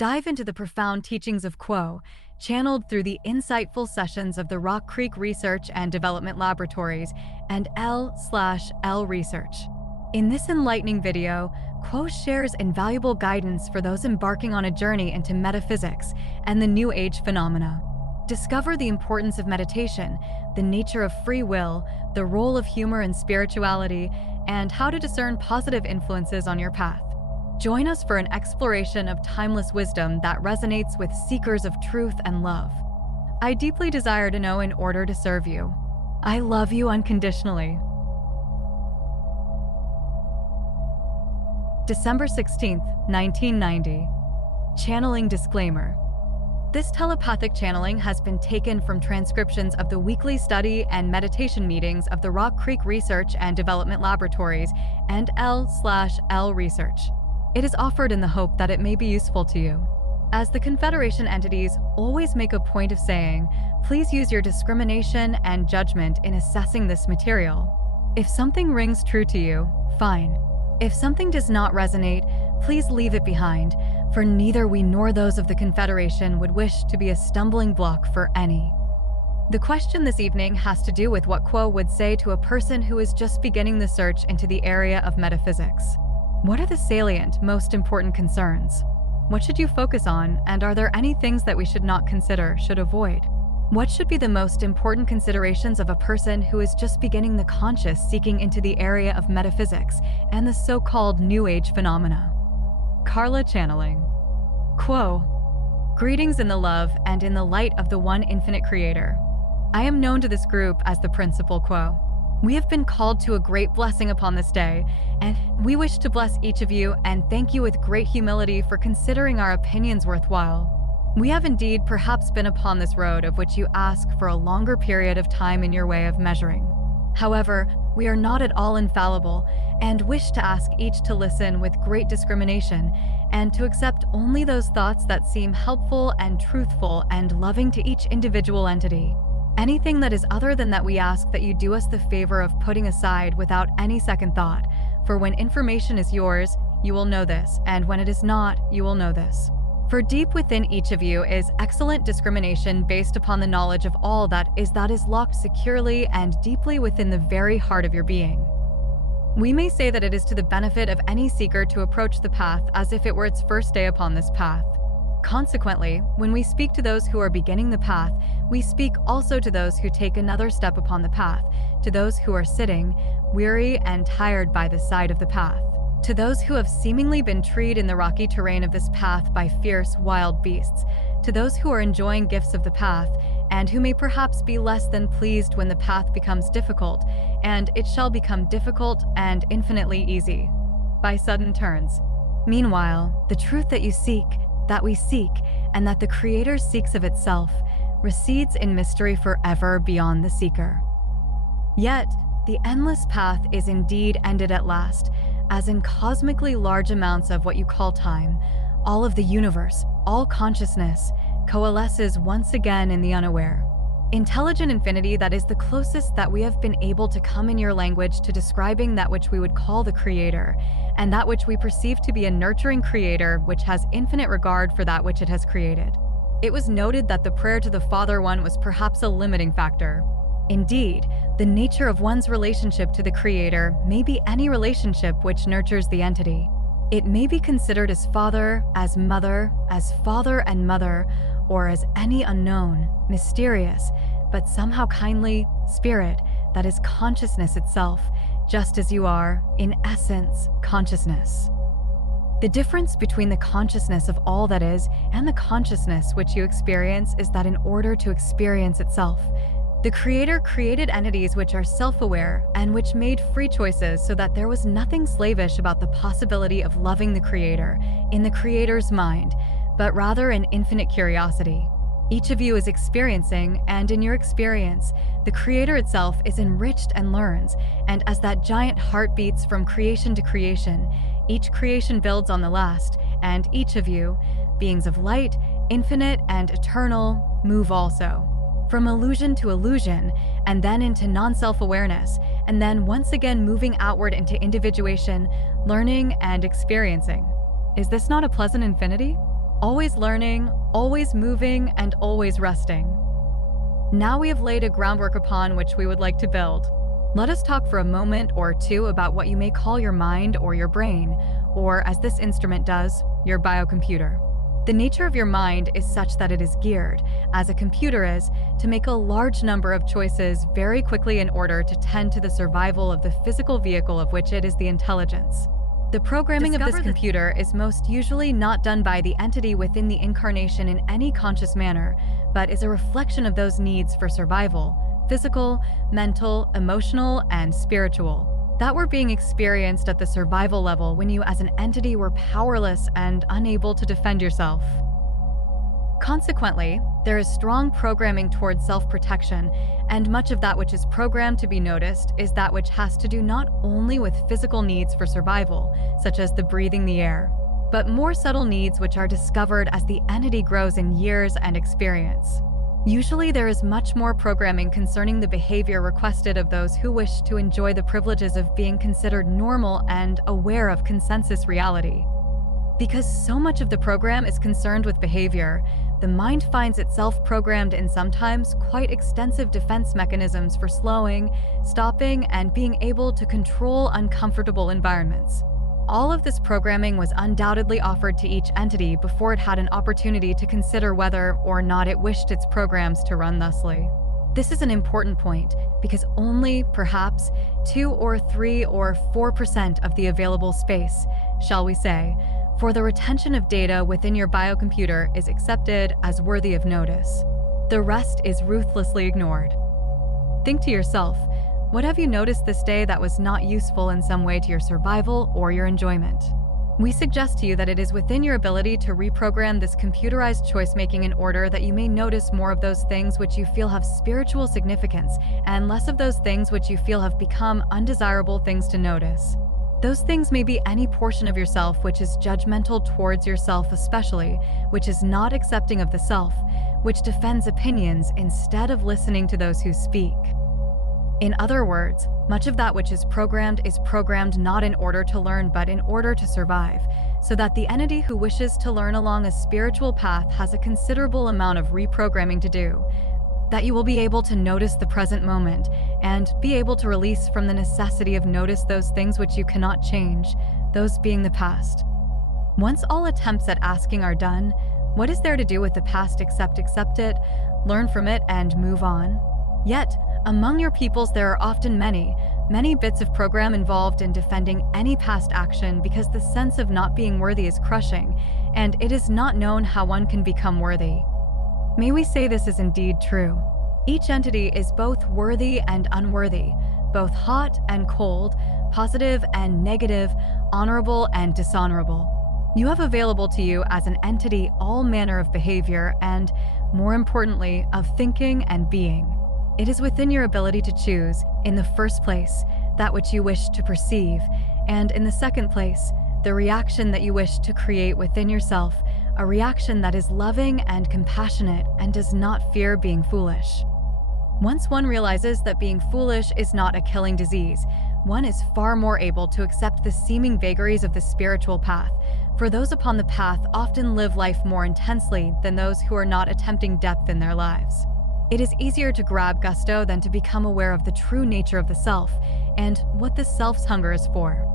Dive into the profound teachings of Quo, channeled through the insightful sessions of the Rock Creek Research and Development Laboratories and L/L Research. In this enlightening video, Quo shares invaluable guidance for those embarking on a journey into metaphysics and the New Age phenomena. Discover the importance of meditation, the nature of free will, the role of humor and spirituality, and how to discern positive influences on your path. Join us for an exploration of timeless wisdom that resonates with seekers of truth and love. I deeply desire to know in order to serve you. I love you unconditionally. December 16th, 1990. Channeling disclaimer. This telepathic channeling has been taken from transcriptions of the weekly study and meditation meetings of the Rock Creek Research and Development Laboratories and L/L Research. It is offered in the hope that it may be useful to you. As the Confederation entities always make a point of saying, please use your discrimination and judgment in assessing this material. If something rings true to you, fine. If something does not resonate, please leave it behind, for neither we nor those of the Confederation would wish to be a stumbling block for any. The question this evening has to do with what Quo would say to a person who is just beginning the search into the area of metaphysics. What are the salient, most important concerns? What should you focus on, and are there any things that we should not consider, should avoid? What should be the most important considerations of a person who is just beginning the conscious seeking into the area of metaphysics and the so-called New Age phenomena? Carla channeling. Quo. Greetings in the love and in the light of the one infinite creator. I am known to this group as the Principal Quo. We have been called to a great blessing upon this day, and we wish to bless each of you and thank you with great humility for considering our opinions worthwhile. We have indeed perhaps been upon this road of which you ask for a longer period of time in your way of measuring. However, we are not at all infallible and wish to ask each to listen with great discrimination and to accept only those thoughts that seem helpful and truthful and loving to each individual entity. Anything that is other than that, we ask that you do us the favor of putting aside without any second thought, for when information is yours, you will know this, and when it is not, you will know this. For deep within each of you is excellent discrimination based upon the knowledge of all that is locked securely and deeply within the very heart of your being. We may say that it is to the benefit of any seeker to approach the path as if it were its first day upon this path. Consequently, when we speak to those who are beginning the path, we speak also to those who take another step upon the path, to those who are sitting, weary and tired by the side of the path, to those who have seemingly been treed in the rocky terrain of this path by fierce, wild beasts, to those who are enjoying gifts of the path, and who may perhaps be less than pleased when the path becomes difficult, and it shall become difficult and infinitely easy, by sudden turns. Meanwhile, the truth that you seek, that we seek, and that the Creator seeks of itself, recedes in mystery forever beyond the seeker. Yet, the endless path is indeed ended at last, as in cosmically large amounts of what you call time, all of the universe, all consciousness, coalesces once again in the unaware. Intelligent infinity that is the closest that we have been able to come in your language to describing that which we would call the Creator, and that which we perceive to be a nurturing Creator which has infinite regard for that which it has created. It was noted that the prayer to the Father One was perhaps a limiting factor. Indeed, the nature of one's relationship to the Creator may be any relationship which nurtures the entity. It may be considered as father, as mother, as father and mother, or as any unknown, mysterious, but somehow kindly spirit that is consciousness itself, just as you are, in essence, consciousness. The difference between the consciousness of all that is and the consciousness which you experience is that in order to experience itself, the Creator created entities which are self-aware and which made free choices so that there was nothing slavish about the possibility of loving the Creator in the Creator's mind, but rather an infinite curiosity. Each of you is experiencing, and in your experience, the Creator itself is enriched and learns, and as that giant heart beats from creation to creation, each creation builds on the last, and each of you, beings of light, infinite and eternal, move also. From illusion to illusion, and then into non-self-awareness, and then once again moving outward into individuation, learning and experiencing. Is this not a pleasant infinity? always learning, always moving, and always resting. Now we have laid a groundwork upon which we would like to build. Let us talk for a moment or two about what you may call your mind or your brain, or as this instrument does, your biocomputer. The nature of your mind is such that it is geared, as a computer is, to make a large number of choices very quickly in order to tend to the survival of the physical vehicle of which it is the intelligence. The programming of this computer is most usually not done by the entity within the incarnation in any conscious manner, but is a reflection of those needs for survival, physical, mental, emotional, and spiritual, that were being experienced at the survival level when you as an entity were powerless and unable to defend yourself. Consequently, there is strong programming towards self-protection, and much of that which is programmed to be noticed is that which has to do not only with physical needs for survival, such as the breathing the air, but more subtle needs which are discovered as the entity grows in years and experience. Usually there is much more programming concerning the behavior requested of those who wish to enjoy the privileges of being considered normal and aware of consensus reality. Because so much of the program is concerned with behavior, the mind finds itself programmed in sometimes quite extensive defense mechanisms for slowing, stopping, and being able to control uncomfortable environments. All of this programming was undoubtedly offered to each entity before it had an opportunity to consider whether or not it wished its programs to run thusly. This is an important point because only, perhaps, 2 or 3 or 4% of the available space, shall we say, for the retention of data within your biocomputer is accepted as worthy of notice. The rest is ruthlessly ignored. Think to yourself, what have you noticed this day that was not useful in some way to your survival or your enjoyment? We suggest to you that it is within your ability to reprogram this computerized choice-making in order that you may notice more of those things which you feel have spiritual significance and less of those things which you feel have become undesirable things to notice. Those things may be any portion of yourself which is judgmental towards yourself especially, which is not accepting of the self, which defends opinions instead of listening to those who speak. In other words, much of that which is programmed not in order to learn but in order to survive, so that the entity who wishes to learn along a spiritual path has a considerable amount of reprogramming to do, that you will be able to notice the present moment and be able to release from the necessity of notice those things which you cannot change, those being the past. Once all attempts at asking are done, what is there to do with the past except accept it, learn from it, and move on? Yet, among your peoples there are often many bits of program involved in defending any past action because the sense of not being worthy is crushing, and it is not known how one can become worthy. May we say this is indeed true. Each entity is both worthy and unworthy, both hot and cold, positive and negative, honorable and dishonorable. You have available to you as an entity all manner of behavior and, more importantly, of thinking and being. It is within your ability to choose, in the first place, that which you wish to perceive, and in the second place, the reaction that you wish to create within yourself, a reaction that is loving and compassionate and does not fear being foolish. Once one realizes that being foolish is not a killing disease, one is far more able to accept the seeming vagaries of the spiritual path, for those upon the path often live life more intensely than those who are not attempting depth in their lives. It is easier to grab gusto than to become aware of the true nature of the self and what the self's hunger is for.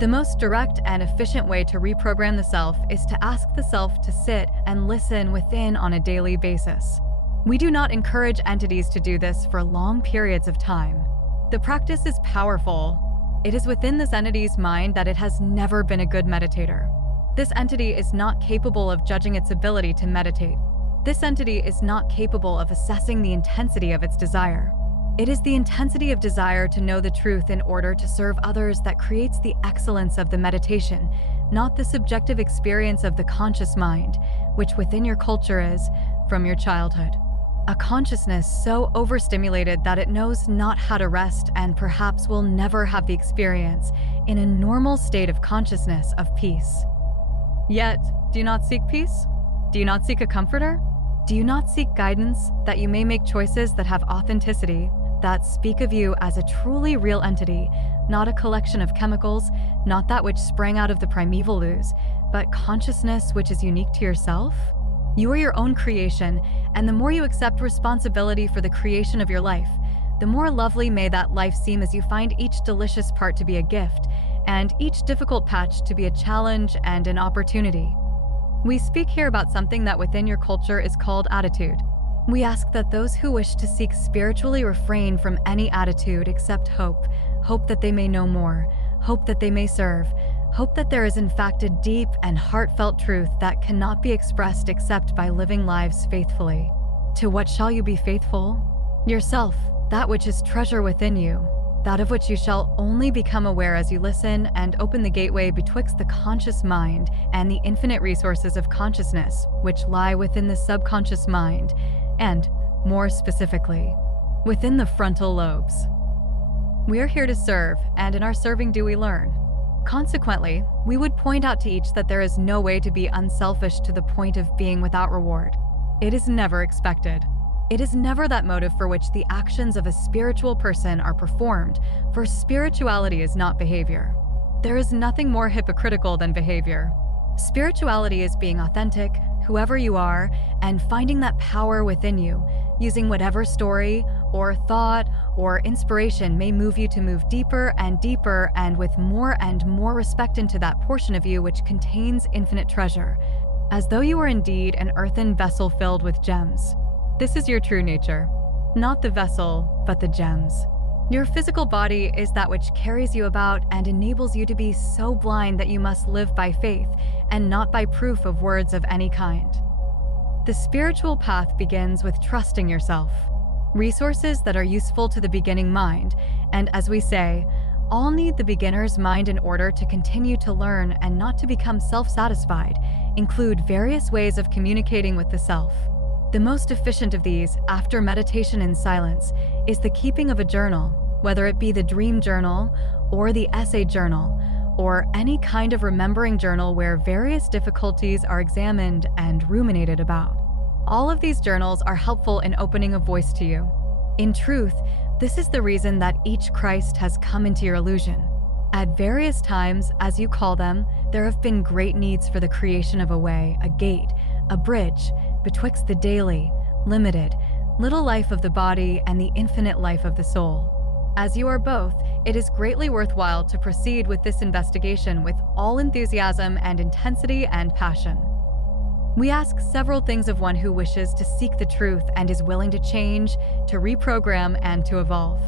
The most direct and efficient way to reprogram the self is to ask the self to sit and listen within on a daily basis. We do not encourage entities to do this for long periods of time. The practice is powerful. It is within this entity's mind that it has never been a good meditator. This entity is not capable of judging its ability to meditate. This entity is not capable of assessing the intensity of its desire. It is the intensity of desire to know the truth in order to serve others that creates the excellence of the meditation, not the subjective experience of the conscious mind, which within your culture is, from your childhood, a consciousness so overstimulated that it knows not how to rest and perhaps will never have the experience in a normal state of consciousness of peace. Yet, do you not seek peace? Do you not seek a comforter? Do you not seek guidance that you may make choices that have authenticity, that speak of you as a truly real entity, not a collection of chemicals, not that which sprang out of the primeval ooze, but consciousness which is unique to yourself? You are your own creation, and the more you accept responsibility for the creation of your life, the more lovely may that life seem as you find each delicious part to be a gift, and each difficult patch to be a challenge and an opportunity. We speak here about something that within your culture is called attitude. We ask that those who wish to seek spiritually refrain from any attitude except hope, hope that they may know more, hope that they may serve, hope that there is in fact a deep and heartfelt truth that cannot be expressed except by living lives faithfully. To what shall you be faithful? Yourself, that which is treasure within you, that of which you shall only become aware as you listen and open the gateway betwixt the conscious mind and the infinite resources of consciousness which lie within the subconscious mind, and, more specifically, within the frontal lobes. We are here to serve, and in our serving do we learn. Consequently, we would point out to each that there is no way to be unselfish to the point of being without reward. It is never expected. It is never that motive for which the actions of a spiritual person are performed, for spirituality is not behavior. There is nothing more hypocritical than behavior. Spirituality is being authentic, whoever you are, and finding that power within you, using whatever story, or thought, or inspiration may move you to move deeper and with more and more respect into that portion of you which contains infinite treasure, as though you were indeed an earthen vessel filled with gems. This is your true nature, not the vessel, but the gems. Your physical body is that which carries you about and enables you to be so blind that you must live by faith and not by proof of words of any kind. The spiritual path begins with trusting yourself. Resources that are useful to the beginning mind, and as we say, all need the beginner's mind in order to continue to learn and not to become self-satisfied, include various ways of communicating with the self. The most efficient of these, after meditation in silence, is the keeping of a journal, whether it be the dream journal, or the essay journal, or any kind of remembering journal where various difficulties are examined and ruminated about. All of these journals are helpful in opening a voice to you. In truth, this is the reason that each Christ has come into your illusion. At various times, as you call them, there have been great needs for the creation of a way, a gate, a bridge, betwixt the daily, limited, little life of the body and the infinite life of the soul. As you are both, it is greatly worthwhile to proceed with this investigation with all enthusiasm and intensity and passion. We ask several things of one who wishes to seek the truth and is willing to change, to reprogram, and to evolve.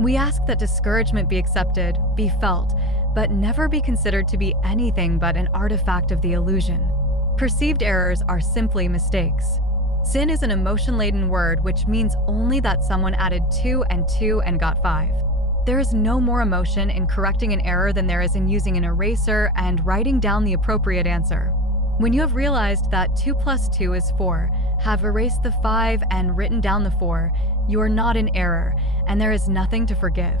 We ask that discouragement be accepted, be felt, but never be considered to be anything but an artifact of the illusion. Perceived errors are simply mistakes. Sin is an emotion-laden word which means only that someone added 2 and 2 and got 5. There is no more emotion in correcting an error than there is in using an eraser and writing down the appropriate answer. When you have realized that 2 plus 2 is 4, have erased the 5 and written down the 4, you are not in error, and there is nothing to forgive.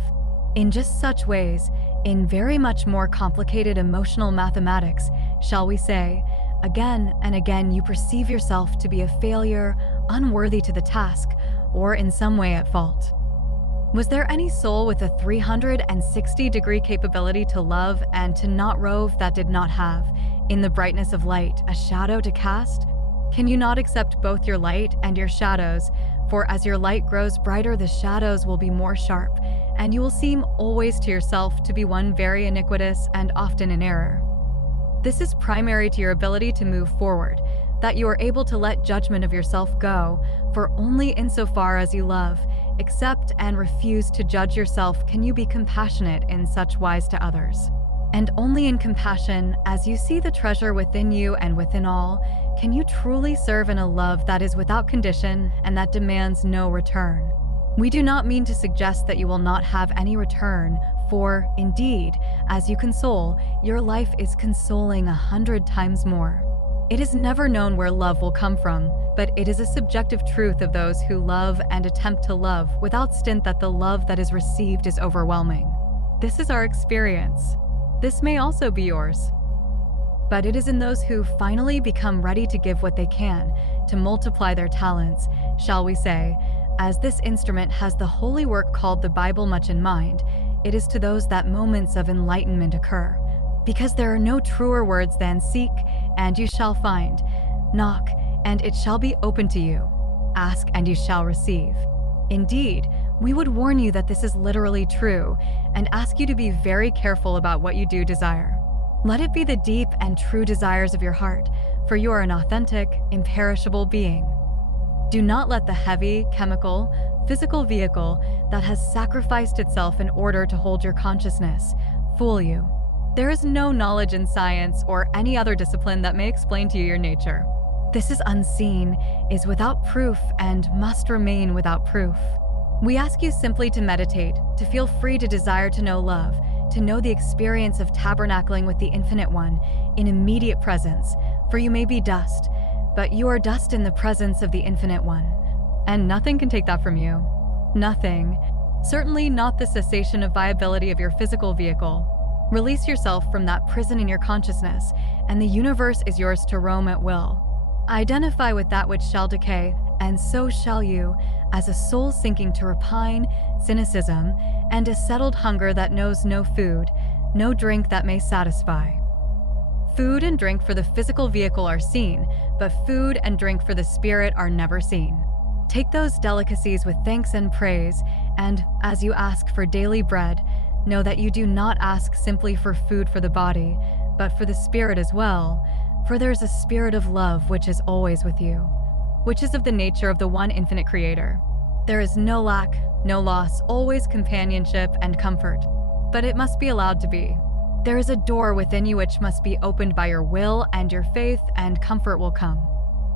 In just such ways, in very much more complicated emotional mathematics, shall we say, again and again you perceive yourself to be a failure, unworthy to the task, or in some way at fault. Was there any soul with a 360-degree capability to love and to not rove that did not have, in the brightness of light, a shadow to cast? Can you not accept both your light and your shadows? For as your light grows brighter, the shadows will be more sharp, and you will seem always to yourself to be one very iniquitous and often in error. This is primary to your ability to move forward, that you are able to let judgment of yourself go, for only insofar as you love, accept, and refuse to judge yourself can you be compassionate in such wise to others. And only in compassion, as you see the treasure within you and within all, can you truly serve in a love that is without condition and that demands no return. We do not mean to suggest that you will not have any return, for, indeed, as you console, your life is consoling 100 times more. It is never known where love will come from, but it is a subjective truth of those who love and attempt to love without stint that the love that is received is overwhelming. This is our experience. This may also be yours. But it is in those who finally become ready to give what they can, to multiply their talents, shall we say, As this instrument has the holy work called the Bible much in mind, it is to those that moments of enlightenment occur. Because there are no truer words than seek, and you shall find. Knock, and it shall be opened to you. Ask, and you shall receive. Indeed, we would warn you that this is literally true, and ask you to be very careful about what you do desire. Let it be the deep and true desires of your heart, for you are an authentic, imperishable being. Do not let the heavy, chemical, physical vehicle that has sacrificed itself in order to hold your consciousness fool you. There is no knowledge in science or any other discipline that may explain to you your nature. This is unseen, is without proof, and must remain without proof. We ask you simply to meditate, to feel free to desire to know love, to know the experience of tabernacling with the Infinite One in immediate presence, for you may be dust, but you are dust in the presence of the Infinite One. And nothing can take that from you. Nothing. Certainly not the cessation of viability of your physical vehicle. Release yourself from that prison in your consciousness, and the universe is yours to roam at will. Identify with that which shall decay, and so shall you, as a soul sinking to rapine, cynicism, and a settled hunger that knows no food, no drink that may satisfy. Food and drink for the physical vehicle are seen, but food and drink for the spirit are never seen. Take those delicacies with thanks and praise, and, as you ask for daily bread, know that you do not ask simply for food for the body, but for the spirit as well, for there is a spirit of love which is always with you, which is of the nature of the one infinite creator. There is no lack, no loss, always companionship and comfort, but it must be allowed to be. There is a door within you which must be opened by your will and your faith, and comfort will come.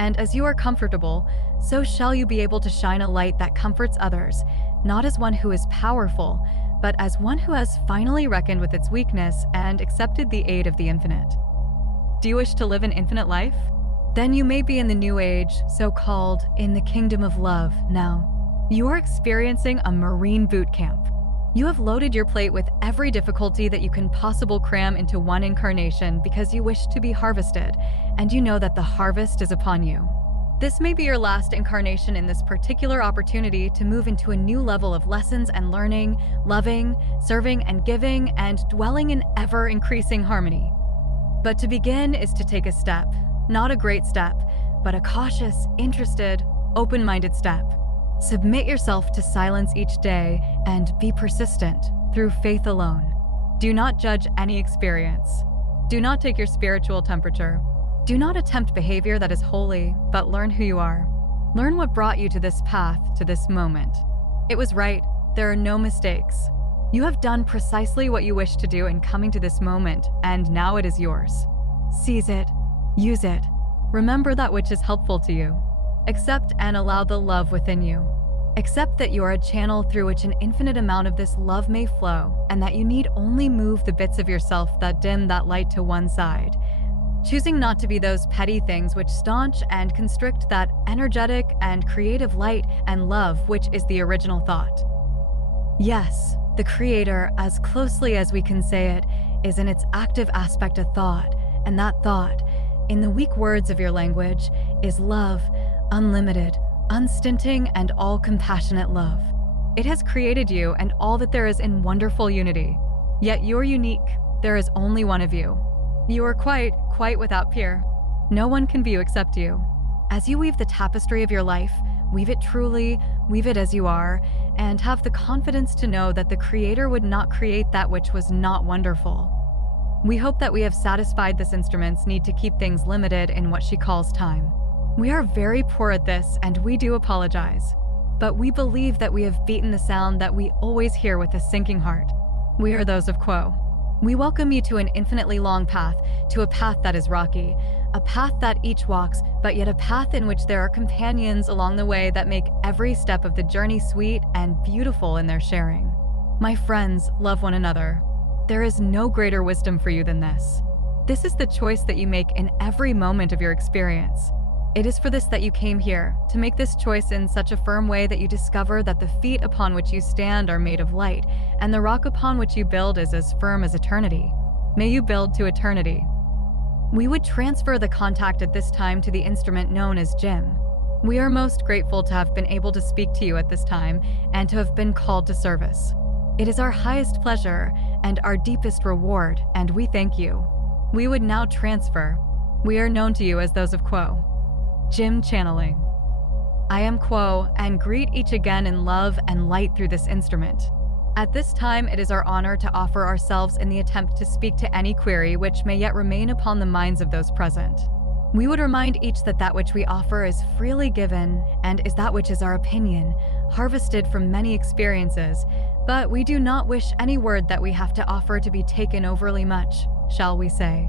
And as you are comfortable, so shall you be able to shine a light that comforts others, not as one who is powerful, but as one who has finally reckoned with its weakness and accepted the aid of the infinite. Do you wish to live an infinite life? Then you may be in the new age, so-called in the kingdom of love now. You are experiencing a marine boot camp. You have loaded your plate with every difficulty that you can possibly cram into one incarnation because you wish to be harvested, and you know that the harvest is upon you. This may be your last incarnation in this particular opportunity to move into a new level of lessons and learning, loving, serving and giving, and dwelling in ever-increasing harmony. But to begin is to take a step, not a great step, but a cautious, interested, open-minded step. Submit yourself to silence each day and be persistent through faith alone. Do not judge any experience. Do not take your spiritual temperature. Do not attempt behavior that is holy, but learn who you are. Learn what brought you to this path, to this moment. It was right. There are no mistakes. You have done precisely what you wished to do in coming to this moment, and now it is yours. Seize it. Use it. Remember that which is helpful to you. Accept and allow the love within you. Accept that you are a channel through which an infinite amount of this love may flow, and that you need only move the bits of yourself that dim that light to one side, choosing not to be those petty things which staunch and constrict that energetic and creative light and love which is the original thought. Yes, the Creator, as closely as we can say it, is in its active aspect a thought, and that thought, in the weak words of your language, is love, unlimited, unstinting, and all-compassionate love. It has created you and all that there is in wonderful unity. Yet you're unique. There is only one of you. You are quite without peer. No one can view except you. As you weave the tapestry of your life, weave it truly, weave it as you are, and have the confidence to know that the Creator would not create that which was not wonderful. We hope that we have satisfied this instrument's need to keep things limited in what she calls time. We are very poor at this, and we do apologize. But we believe that we have beaten the sound that we always hear with a sinking heart. We are those of Quo. We welcome you to an infinitely long path, to a path that is rocky, a path that each walks, but yet a path in which there are companions along the way that make every step of the journey sweet and beautiful in their sharing. My friends, love one another. There is no greater wisdom for you than this. This is the choice that you make in every moment of your experience. It is for this that you came here, to make this choice in such a firm way that you discover that the feet upon which you stand are made of light, and the rock upon which you build is as firm as eternity. May you build to eternity. We would transfer the contact at this time to the instrument known as Jim. We are most grateful to have been able to speak to you at this time and to have been called to service. It is our highest pleasure and our deepest reward, and we thank you. We would now transfer. We are known to you as those of Quo. Jim channeling. I am Quo, and greet each again in love and light through this instrument. At this time, it is our honor to offer ourselves in the attempt to speak to any query which may yet remain upon the minds of those present. We would remind each that that which we offer is freely given and is that which is our opinion, harvested from many experiences, but we do not wish any word that we have to offer to be taken overly much, shall we say.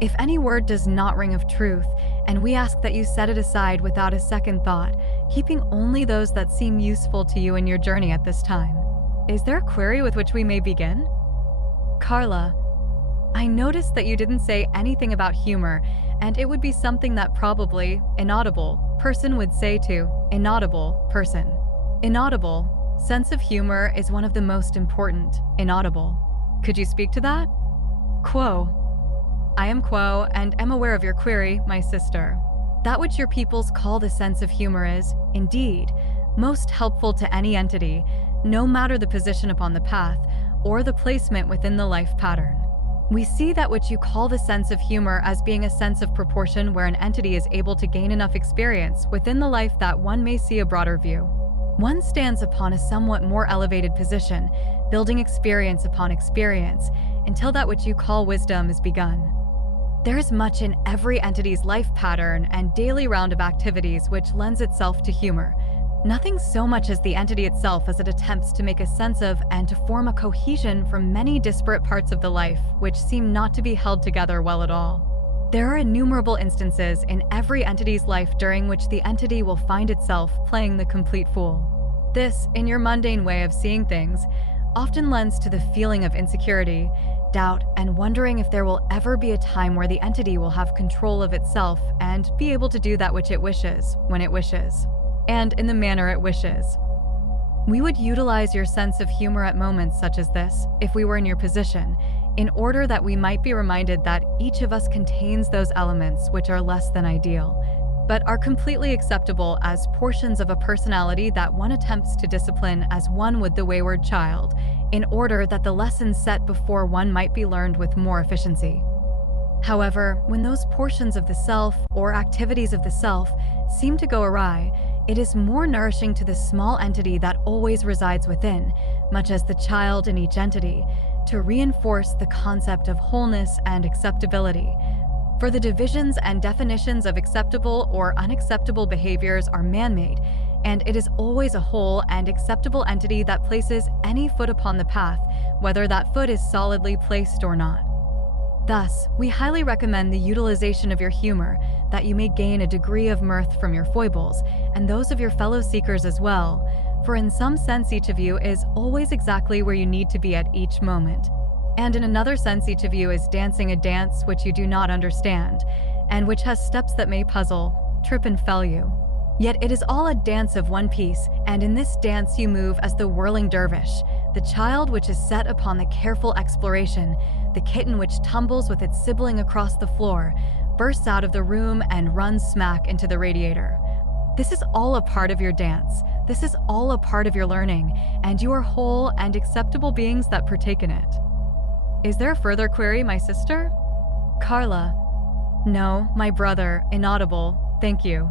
If any word does not ring of truth, and we ask that you set it aside without a second thought, keeping only those that seem useful to you in your journey at this time. Is there a query with which we may begin? Carla, I noticed that you didn't say anything about humor, and it would be something that probably inaudible person would say to inaudible person. Inaudible, sense of humor is one of the most important, inaudible. Could you speak to that? Quo. I am Quo, and am aware of your query, my sister. That which your peoples call the sense of humor is, indeed, most helpful to any entity, no matter the position upon the path or the placement within the life pattern. We see that which you call the sense of humor as being a sense of proportion where an entity is able to gain enough experience within the life that one may see a broader view. One stands upon a somewhat more elevated position, building experience upon experience, until that which you call wisdom is begun. There is much in every entity's life pattern and daily round of activities which lends itself to humor. Nothing so much as the entity itself as it attempts to make a sense of and to form a cohesion from many disparate parts of the life which seem not to be held together well at all. There are innumerable instances in every entity's life during which the entity will find itself playing the complete fool. This, in your mundane way of seeing things, often lends to the feeling of insecurity, doubt, and wondering if there will ever be a time where the entity will have control of itself and be able to do that which it wishes, when it wishes, and in the manner it wishes. We would utilize your sense of humor at moments such as this, if we were in your position, in order that we might be reminded that each of us contains those elements which are less than ideal, but are completely acceptable as portions of a personality that one attempts to discipline as one would the wayward child, in order that the lessons set before one might be learned with more efficiency. However, when those portions of the self or activities of the self seem to go awry, it is more nourishing to the small entity that always resides within, much as the child in each entity, to reinforce the concept of wholeness and acceptability. For the divisions and definitions of acceptable or unacceptable behaviors are man-made, and it is always a whole and acceptable entity that places any foot upon the path, whether that foot is solidly placed or not. Thus, we highly recommend the utilization of your humor, that you may gain a degree of mirth from your foibles, and those of your fellow seekers as well, for in some sense each of you is always exactly where you need to be at each moment. And in another sense each of you is dancing a dance which you do not understand, and which has steps that may puzzle, trip and fell you. Yet it is all a dance of one piece, and in this dance you move as the whirling dervish, the child which is set upon the careful exploration, the kitten which tumbles with its sibling across the floor, bursts out of the room and runs smack into the radiator. This is all a part of your dance. This is all a part of your learning, and you are whole and acceptable beings that partake in it. Is there a further query, my sister? Carla. No, my brother, inaudible. Thank you.